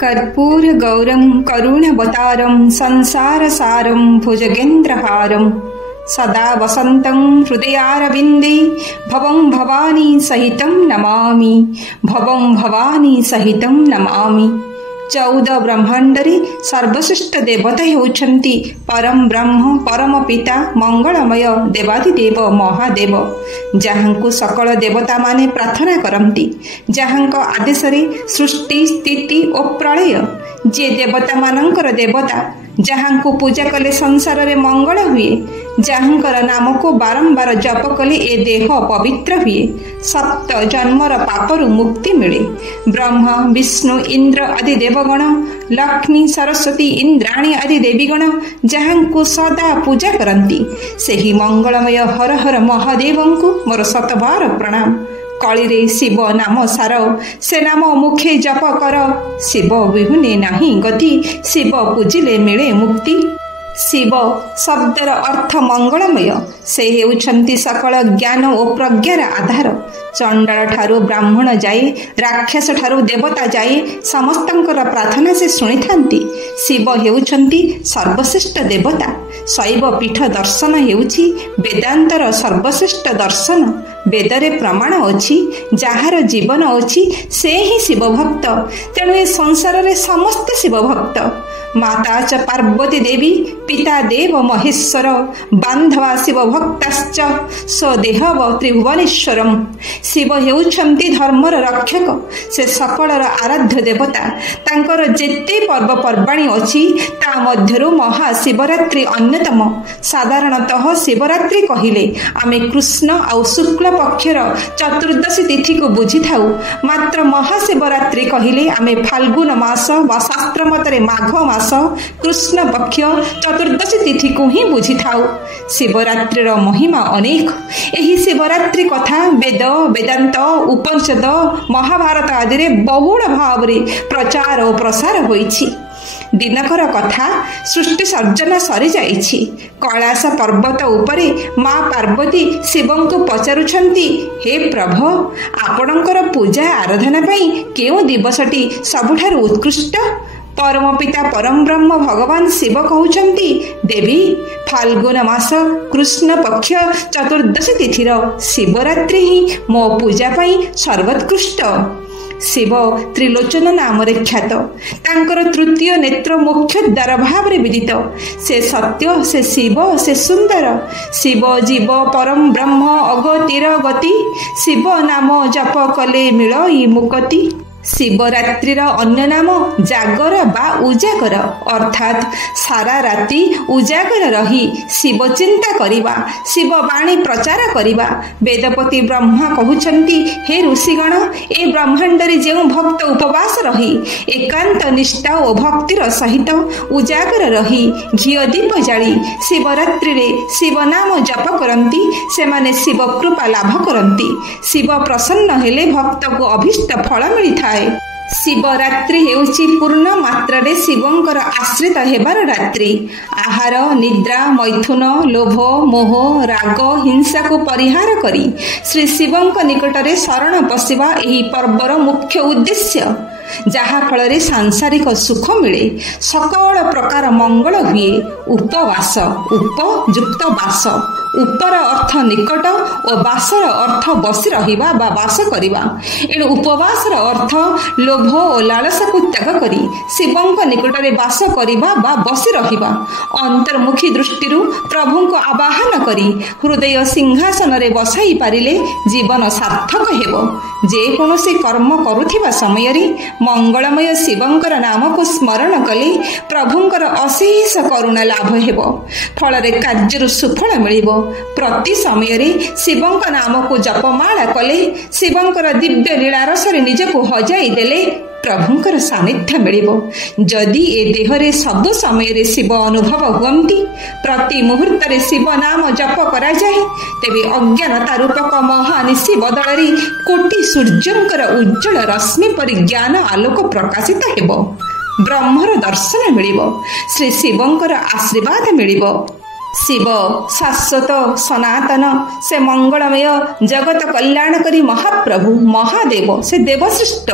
कर्पूर गौरं करुणवतारं संसारसारं भुजगेन्द्रहारं सदा वसन्तं हृदयारविन्दे भवं भवानी सहितं नमामि। भवं भवानी सहितं नमामि। 14 ब्रह्मांडरे सर्वश्रेष्ठ देवता हेउछन्ति परम ब्रह्म परम पिता मंगलमय देवादिदेव महादेव, जहाँको सकल देवता माने प्रार्थना करती, जहाँको आदेश सृष्टि स्थिति और प्रलय, जे देवता मानकर देवता, जहाँको पूजा कले संसार रे मंगल हुए, जहाँकर नाम को बारंबार जप कले ए देह पवित्र हुए, 7 जन्मर पापरु मुक्ति मिले। ब्रह्मा विष्णु इंद्र आदि देवगण, लक्ष्मी सरस्वती इंद्राणी आदि देवीगण जहाँको सदा पूजा करती, सेही मंगलमय हर हर महादेवंकु मोर 7 बार प्रणाम। कलिरे शिव नाम सार, से नाम मुखे जप कर, शिव विहुने नाही गति, शिव पूजिले मिले मुक्ति। शिव शब्दर अर्थ मंगलमय, से हेउछन्ति सकल ज्ञान और प्रज्ञार आधार। चंडाल ठारू ब्राह्मण जाए, राक्षस ठारू देवता जाए, समस्तंकर प्रार्थना से शुणिथांती। शिव हेउछन्ति सर्वश्रेष्ठ देवता। शैव पीठ दर्शन हेउछि वेदांतर सर्वश्रेष्ठ दर्शन। वेदरे प्रमाण अछि, जହାର जीवन अछि से ही शिव भक्त। तेणु ए संसार रे समस्त शिव भक्त। माता च पार्वती देवी, पिता देव महेश्वर, बांधवा शिव भक्ताश्च स्वदेहव त्रिभुवनेश्वरम। शिव हेउछन्ति धर्मर रक्षक, से सकलर आराध्य देवता। तांकर जेते पर्वपर्वाणी अछि ता मध्यरु महाशिवरात्रि अन्यतम। साधारणतः शिवरात्रि कहिले आमे कृष्ण आउ शुक्ल पक्षर चतुर्दशी तिथि को बुझी थाउ, मात्र महाशिवरात्रि कहिले आमे फाल्गुन मास वा शास्त्र मतरे माघ मास कृष्ण पक्ष चतुर्दशी तिथि को ही बुझी थाउ। शिवरात्रिर महिमा अनेक। एही शिवरात्रि कथा वेद वेदांत उपनिषद महाभारत आदि रे बहुल भाव रे प्रचार और प्रसार होइछि। दिनकर कथा सृष्टि सर्जन सरी जाइछि। कैलाश पर्वत उपरे माँ पार्वती शिवं को पचारुछन्ति, हे प्रभु आपणकर पूजा आराधना पई केउ दिवसटी सबुठारु उत्कृष्ट? परम पिता परम ब्रह्म भगवान शिव कहउछन्ति, देवी फाल्गुन मास कृष्ण पक्ष चतुर्दशी तिथिर शिवरात्रि ही मो पूजा पई सर्वोत्कृष्ट। शिव त्रिलोचन नाम ख्यात। तांकर तृतीय नेत्र मुख्य द्वार भाव विदित। से सत्य, से शिव, से सुंदर। शिव जीव परम ब्रह्म अगतिर गति, शिव नाम जप कले मिलई मुक्ति। शिवरात्रिर अन्य नाम जागर बा उजागर, अर्थात सारा राति उजागर रही शिव चिंता करिबा, शिव बाणी प्रचार करिबा। वेदपति ब्रह्मा कहउछन्ति, हे ऋषिगण ए ब्रह्मांडरे जेउ भक्त उपवास रही एकांत निष्ठा और भक्तिर सहित उजागर रही घिओ दीप जाली शिवरात्रि रे शिव नाम जप करंती, सेमाने शिव कृपा लाभ करंती। शिव प्रसन्न हेले भक्त को अभिष्ट फल मिलिथाय। शिवरात्रि हेउछि पूर्ण मात्रा रे शिवंकर आश्रित हेबार रात्रि। आहार निद्रा मैथुन लोभ मोह राग हिंसा को परिहार करी श्री शिवंक निकटरे शरण पशिबा एही पर्वर मुख्य उद्देश्य, जहा फल सांसारिक सुख मिले, सकल प्रकार मंगल हुए। उपवास उपयुक्त बास, उपर अर्थ निकट और बासर अर्थ बसी रहिबा बा बास करिबा। एणु उपवासर अर्थ लोभ और लालसा को त्याग करी शिवंक निकटरे बास करिबा बा बसी रहिबा। अंतर्मुखी दृष्टिरु प्रभुंक आवाहन करी हृदय सिंहासन रे बसाई पारिले जीवन सार्थक हेबो। जे कोनोसी कर्म करुथिबा समय रे मंगलमय शिवंकर नाम को स्मरण कले प्रभुंकर अशेष करुणा लाभ हेबो। फलरे कार्यरु सुफल मिलिबो। प्रति समय रे शिवंक नाम को जपमाला कले शिवंकर दिव्य लीला रसरे निजको हजाई देले प्रभुंकर सानिध्य मिलिबो। जदि ए देहरे सब समय रे शिव अनुभव हुअंती, प्रति मुहूर्त रे शिव नाम जप करा जाए, तेबे अज्ञानता रूपक महानिशी बदलरे कोटि सूर्यंकर उज्जवल रश्मि परि ज्ञान आलोक प्रकाशित हेबो। ब्रह्मर दर्शन मिलिबो, श्री शिवंकर आशीर्वाद मिलिबो। ଶିବ ଶାଶ୍ୱତ ସନାତନ, ସେ ମଙ୍ଗଳମୟ ଜଗତ କଲ୍ୟାଣକାରୀ ମହାପ୍ରଭୁ ମହାଦେବ, ସେ ଦେବଶ୍ରେଷ୍ଠ।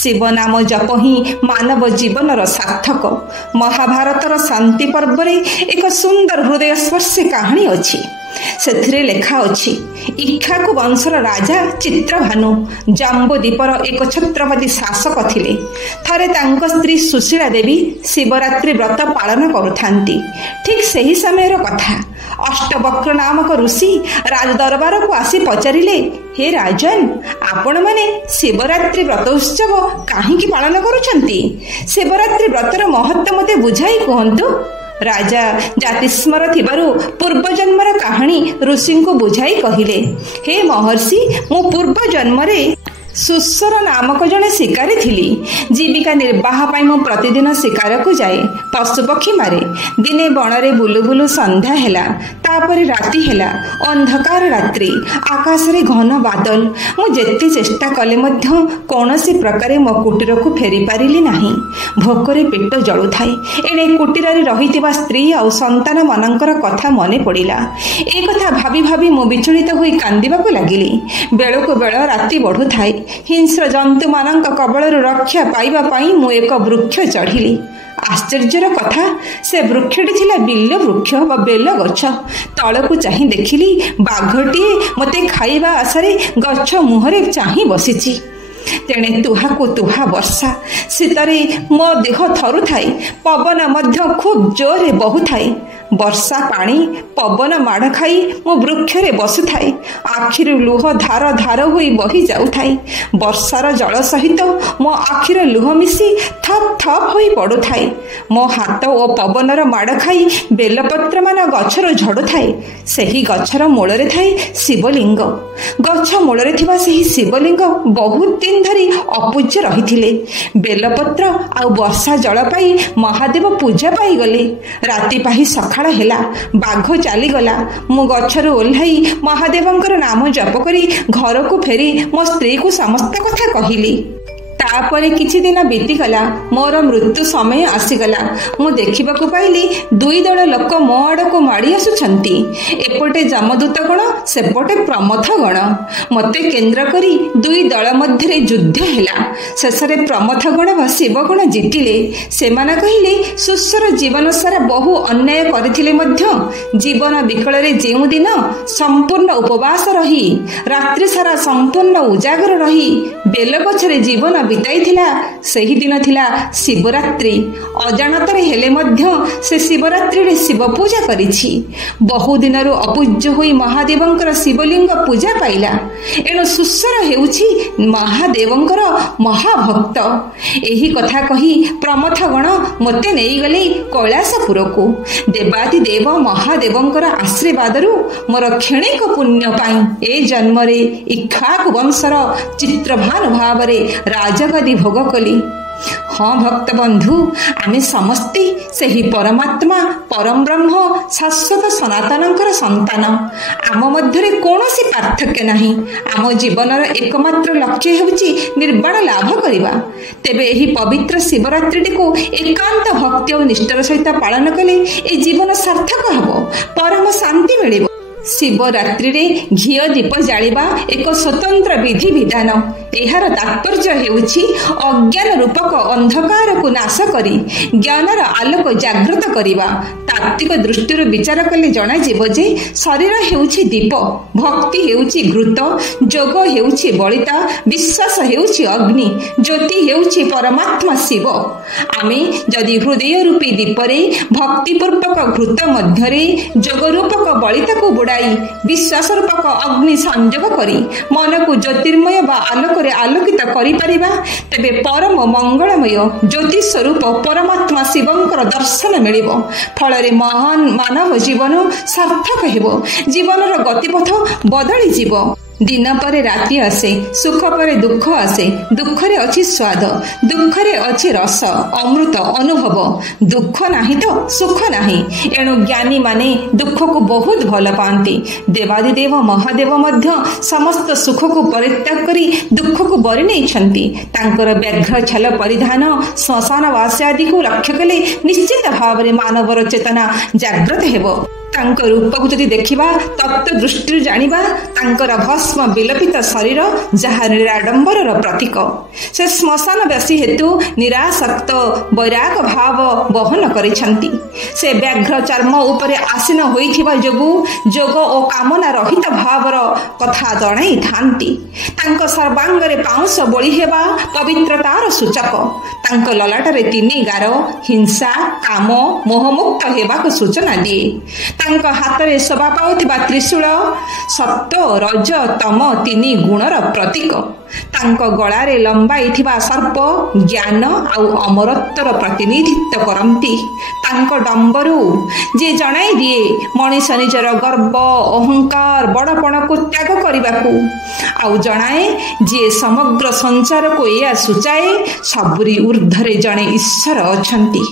ଶିବ ନାମ ଜପ ହିଁ ମାନବ ଜୀବନର ସାର୍ଥକ। ମହାଭାରତର ଶାନ୍ତି ପର୍ବରେ ଏକ ସୁନ୍ଦର ହୃଦୟସ୍ପର୍ଶୀ କାହାଣୀ ଅଛି। ସେଥିରେ ଲେଖା ଅଛି, ଇକ୍ଷ୍ୱାକୁ ବଂଶର ରାଜା ଚିତ୍ରଭାନୁ ଜାମ୍ବୁଦ୍ୱୀପର ଏକ ଛତ୍ରପତି ଶାସକ ଥିଲେ। ଥରେ ତାଙ୍କ ସ୍ତ୍ରୀ ସୁଶୀଳା ଦେବୀ ଶିବରାତ୍ରି ବ୍ରତ ପାଳନ କରୁଥାନ୍ତି। ଠିକ୍ ସେହି ସମୟର କଥା। ଅଷ୍ଟବକ୍ର ନାମକ ଋଷି ରାଜ ଦରବାରକୁ ଆସି ପଚାରିଲେ, ହେ ରାଜନ୍, ଆପଣମାନେ ଶିବରାତ୍ରି ବ୍ରତ ଉତ୍ସବ କାହିଁକି ପାଳନ କରୁଛନ୍ତି? ଶିବରାତ୍ରି ବ୍ରତର ମହତ୍ତ୍ୱ ମୋତେ ବୁଝାଇ କୁହନ୍ତୁ। ରାଜା ଜାତିସ୍ମର ଥିବାରୁ ପୂର୍ବଜନ୍ମର କାହାଣୀ ଋଷିଙ୍କୁ ବୁଝାଇ କହିଲେ, ହେ ମହର୍ଷି, ମୁଁ ପୂର୍ବ ଜନ୍ମରେ ସୁସ୍ୱର ନାମକ ଜଣେ ଶିକାରୀ ଥିଲି। ଜୀବିକା ନିର୍ବାହ ପାଇଁ ମୁଁ ପ୍ରତିଦିନ ଶିକାରକୁ ଯାଏ, ପଶୁପକ୍ଷୀ ମାରେ। ଦିନେ ବଣରେ ବୁଲୁ ବୁଲୁ ସନ୍ଧ୍ୟା ହେଲା, ତାପରେ ରାତି ହେଲା। ଅନ୍ଧକାର ରାତ୍ରି, ଆକାଶରେ ଘନ ବାଦଲ। ମୁଁ ଯେତେ ଚେଷ୍ଟା କଲେ ମଧ୍ୟ କୌଣସି ପ୍ରକାରେ ମୋ କୁଟୀରକୁ ଫେରିପାରିଲି ନାହିଁ। ଭୋକରେ ପେଟ ଜଳୁଥାଏ। ଏଣେ କୁଟୀରରେ ରହିଥିବା ସ୍ତ୍ରୀ ଆଉ ସନ୍ତାନମାନଙ୍କର କଥା ମନେ ପଡ଼ିଲା। ଏ କଥା ଭାବି ଭାବି ମୁଁ ବିଚଳିତ ହୋଇ କାନ୍ଦିବାକୁ ଲାଗିଲି। ବେଳକୁ ବେଳ ରାତି ବଢ଼ୁଥାଏ। ହିଂସ୍ର ଜନ୍ତୁମାନଙ୍କ କବଳରୁ ରକ୍ଷା ପାଇବା ପାଇଁ ମୁଁ ଏକ ବୃକ୍ଷ ଚଢ଼ିଲି। ଆଶ୍ଚର୍ଯ୍ୟର କଥା, ସେ ବୃକ୍ଷଟି ଥିଲା ବିଲ୍ୱ ବୃକ୍ଷ ବା ବେଲ ଗଛ। ତଳକୁ ଚାହିଁ ଦେଖିଲି, ବାଘଟିଏ ମୋତେ ଖାଇବା ଆଶାରେ ଗଛ ମୁହଁରେ ଚାହିଁ ବସିଛି। ତେଣେ ତୁହାକୁ ତୁହା ବର୍ଷା। ଶୀତରେ ମୋ ଦେହ ଥରୁଥାଏ। ପବନ ମଧ୍ୟ ଖୁବ୍ ଜୋରରେ ବହୁଥାଏ। ବର୍ଷା ପାଣି ପବନ ମାଡ଼ ଖାଇ ମୁଁ ବୃକ୍ଷରେ ବସୁଥାଏ। ଆଖିରୁ ଲୁହ ଧାର ଧାର ହୋଇ ବହି ଯାଉଥାଏ। ବର୍ଷାର ଜଳ ସହିତ ମୋ ଆଖିର ଲୁହ ମିଶି ଥପ୍ ଥପ୍ ହୋଇ ପଡ଼ୁଥାଏ। ମୋ ହାତ ଓ ପବନର ମାଡ଼ ଖାଇ ବେଲପତ୍ରମାନ ଗଛରୁ ଝଡ଼ୁଥାଏ। ସେହି ଗଛର ମୂଳରେ ଥାଏ ଶିବଲିଙ୍ଗ। ଗଛ ମୂଳରେ ଥିବା ସେହି ଶିବଲିଙ୍ଗ ବହୁତ ଦିନ ଧରି ଅପୂଜ୍ୟ ରହିଥିଲେ। ବେଲପତ୍ର ଆଉ ବର୍ଷା ଜଳ ପାଇ ମହାଦେବ ପୂଜା ପାଇଗଲେ। ରାତି ପାହି ସକାଳ ହେଲା। ବାଘ ଚାଲିଗଲା। ମୁଁ ଗଛରୁ ଓହ୍ଲାଇ ମହାଦେବଙ୍କର ନାମ ଜପ କରି ଘରକୁ ଫେରି ମୋ ସ୍ତ୍ରୀକୁ ସମସ୍ତ କଥା କହିଲି। ତାପରେ କିଛି ଦିନ ବିତିଗଲା। ମୋର ମୃତ୍ୟୁ ସମୟ ଆସିଗଲା। ମୁଁ ଦେଖିବାକୁ ପାଇଲି ଦୁଇ ଦଳ ଲୋକ ମୋ ଆଡ଼କୁ ମାଡ଼ି ଆସୁଛନ୍ତି। ଏପଟେ ଯମଦୂତ ଗଣ, ସେପଟେ ପ୍ରମଥ ଗଣ। ମୋତେ କେନ୍ଦ୍ର କରି ଦୁଇ ଦଳ ମଧ୍ୟରେ ଯୁଦ୍ଧ ହେଲା। ଶେଷରେ ପ୍ରମଥ ଗଣ ବା ଶିବଗଣ ଜିତିଲେ। ସେମାନେ କହିଲେ, ସୁସ୍ୱର ଜୀବନ ସାରା ବହୁ ଅନ୍ୟାୟ କରିଥିଲେ ମଧ୍ୟ ଜୀବନ ବିକଳରେ ଯେଉଁଦିନ ସମ୍ପୂର୍ଣ୍ଣ ଉପବାସ ରହି ରାତ୍ରି ସାରା ସମ୍ପୂର୍ଣ୍ଣ ଉଜାଗର ରହି ବେଲଗଛରେ ଜୀବନ ବିତାଇଥିଲା, ସେହି ଦିନ ଥିଲା ଶିବରାତ୍ରି। ଅଜାଣତରେ ହେଲେ ମଧ୍ୟ ସେ ଶିବରାତ୍ରିରେ ଶିବ ପୂଜା କରିଛି। ବହୁଦିନରୁ ଅପୂଜ୍ୟ ହୋଇ ମହାଦେବଙ୍କର ଶିବଲିଙ୍ଗ ପୂଜା ପାଇଲା। ଏଣୁ ସୁସ୍ୱର ହେଉଛି ମହାଦେବଙ୍କର ମହାଭକ୍ତ। ଏହି କଥା କହି ପ୍ରମଥଗଣ ମୋତେ ନେଇଗଲେ କୈଳାସପୁରକୁ। ଦେବାଦିଦେବ ମହାଦେବଙ୍କର ଆଶୀର୍ବାଦରୁ ମୋର କ୍ଷଣିକ ପୁଣ୍ୟ ପାଇଁ ଏ ଜନ୍ମରେ ଇକ୍ଷ୍ୱାକୁ ବଂଶର ଚିତ୍ରଭାନୁ ଭାବରେ ରାଜଗାଦି ଭୋଗ କଲି। ହଁ ଭକ୍ତ ବନ୍ଧୁ, ଆମେ ସମସ୍ତେ ସେହି ପରମାତ୍ମା ପରମ ବ୍ରହ୍ମ ଶାଶ୍ୱତ ସନାତନଙ୍କର ସନ୍ତାନ। ଆମ ମଧ୍ୟରେ କୌଣସି ପାର୍ଥକ୍ୟ ନାହିଁ। ଆମ ଜୀବନର ଏକମାତ୍ର ଲକ୍ଷ୍ୟ ହେଉଛି ନିର୍ବାଣ ଲାଭ କରିବା। ତେବେ ଏହି ପବିତ୍ର ଶିବରାତ୍ରିଟିକୁ ଏକାନ୍ତ ଭକ୍ତି ଓ ନିଷ୍ଠାର ସହିତ ପାଳନ କଲେ ଏ ଜୀବନ ସାର୍ଥକ ହେବ, ପରମ ଶାନ୍ତି ମିଳିବ। ଶିବରାତ୍ରିରେ ଘିଅ ଦୀପ ଜାଳିବା ଏକ ସ୍ୱତନ୍ତ୍ର ବିଧିବିଧାନ। ଏହାର ତାତ୍ପର୍ଯ୍ୟ ହେଉଛି ଅଜ୍ଞାନ ରୂପକ ଅନ୍ଧକାରକୁ ନାଶ କରି ଜ୍ଞାନର ଆଲୋକ ଜାଗ୍ରତ କରିବା। ତାତ୍ତ୍ୱିକ ଦୃଷ୍ଟିରୁ ବିଚାର କଲେ ଜଣାଯିବ ଯେ ଶରୀର ହେଉଛି ଦୀପ, ଭକ୍ତି ହେଉଛି ଘୃତ, ଯୋଗ ହେଉଛି ବଳିତା, ବିଶ୍ୱାସ ହେଉଛି ଅଗ୍ନି, ଜ୍ୟୋତି ହେଉଛି ପରମାତ୍ମା ଶିବ। ଆମେ ଯଦି ହୃଦୟ ରୂପୀ ଦୀପରେ ଭକ୍ତିପୂର୍ବକ ଘୃତ ମଧ୍ୟରେ ଯୋଗ ରୂପକ ବଳିତାକୁ ବୁଡ଼ାଇ ବିଶ୍ୱାସ ରୂପକ ଅଗ୍ନି ସଂଯୋଗ କରି ମନକୁ ଜ୍ୟୋତିର୍ମୟ ବା ଆଲୋକରେ ଆଲୋକିତ କରିପାରିବା, ତେବେ ପରମ ମଙ୍ଗଳମୟ ଜ୍ୟୋତି ସ୍ୱରୂପ ପରମାତ୍ମା ଶିବଙ୍କର ଦର୍ଶନ ମିଳିବ। ଫଳରେ ମହାନ ମାନବ ଜୀବନ ସାର୍ଥକ ହେବ, ଜୀବନର ଗତିପଥ ବଦଳିଯିବ। दिन पर राति आसे, सुख पर दुख आसे, दुखरे अछि स्वाद, दुखरे अछि रस, अमृत अनुभव। दुख नाही तो सुख नाही। एणु ज्ञानी माने दुख को बहुत भल पाती। देवादिदेव महादेव मध्य समस्त सुख को परित्याग करी दुख को बरी नहीं। तांकर व्याघ्र छल परिधान श्मशानवासी आदि को लक्ष्य कले निश्चित भाव में मानवर चेतना जागृत हेब। तांक रूप को जदि देखिबा, तत्व दृष्टि जानिबा, तांकर भस्म विलपित शरीर जहा निराडंबर प्रतीक। से श्मशानवासी हेतु निरासक्त वैराग भाव बहन करिछंती। से व्याघ्र चर्म उपरे आसीन होइथिबा जोगु जोग ओ कामना रहित भावर कथा जणाई थांती। तांक सर्वांगरे पाउंस बोली हेबा पवित्रतार सूचक। तांक ललाटरे तीनी गार हिंसा काम मोहमुक्त हेबाक सूचना दिए। तांक हातरे शोभा पाउथिबा त्रिशूल सत्व रज तम तीनी गुणर प्रतीक। तांक गଳାରେ लंबाइथिबा सर्प ज्ञान आउ अमरत्वर प्रतिनिधित्व करती। तांक डंबरू जे जणाई दिए मनीष निजर गर्व अहंकार बड़पण को त्याग करने आउ जणाए जे समग्र संसार को या सूचाए सबरी ऊर्ध्वरे जणे ईश्वर अछंती।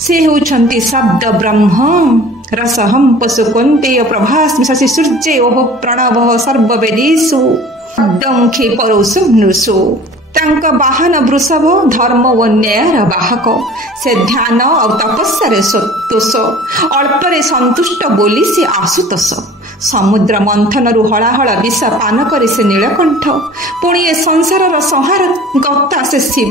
से होउछंती शब्द ब्रह्म रसहं पशुकंतेय प्रभास्मि शशि सूर्ये ओह प्रणव सर्ववेदेषु शब्दं परोसु नृषु। तांक वाहन वृषभ धर्म व न्यायर बाहक। से ध्यान और तपस्या संतोष अल्परे संतुष्ट बोली से आशुतोष। समुद्र मंथन हलाहल विष पान करे से नीलकंठ। पुणी ए संसार संहार कर्ता से शिव।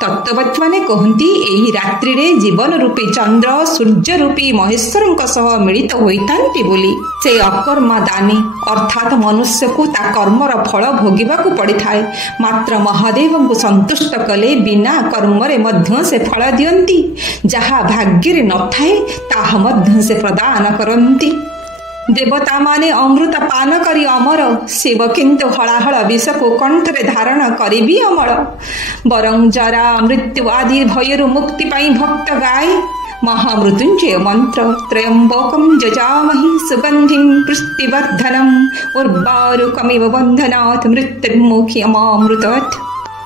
तत्ववित् माने कहती एही रात्रि रे जीवन रूपी चंद्र सूर्य रूपी महेश्वर सह मिलित होइतांती बोली। से अकर्मा दानी अर्थात मनुष्य को ता कर्मर फल भोगिबाकू पड़िथाए। मात्र महादेव को संतुष्ट कले बिना कर्मरे मध्य से फल दियंती। जहा भाग्य रे नथाए ताहा मध्य से प्रदान करंती। देवता माने अमृत पान करी अमर। शिव किंतु हलाहल विष को कंठरे धारण करी भी अमर। बरं जरा मृत्यु आदि भयरु मुक्ति पाई भक्त गाय महामृत्युंजय मंत्र। त्रयंबकं जजामहि सुगंधिं पुष्टिवर्धनम् उर्वारुकमिव बंधनात् मृत्युर्मुख्यमामृतात्।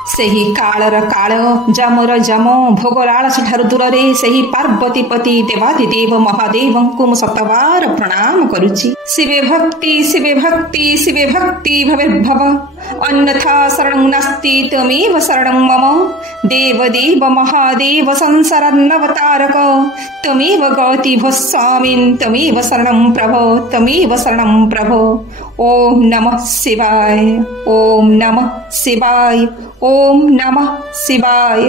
सेही कालर काल जमर जम भोगलालस ठारु दूरे सेही पार्वती पति देवादिदेव महादेव को शतबार प्रणाम करुछि। शिवे भक्ति शिवे भक्ति शिवे भक्ति भवेर्भव अन्यथा शरणं नास्ति त्वमेव शरणं मम। देव देव महादेव संसारावतारक त्वमेव गति भस्वामिन् त्वमेव शरणं प्रभो त्वमेव शरणं प्रभो। ओम नमः शिवाय ओम नमः शिवाय ओम नमः शिवाय।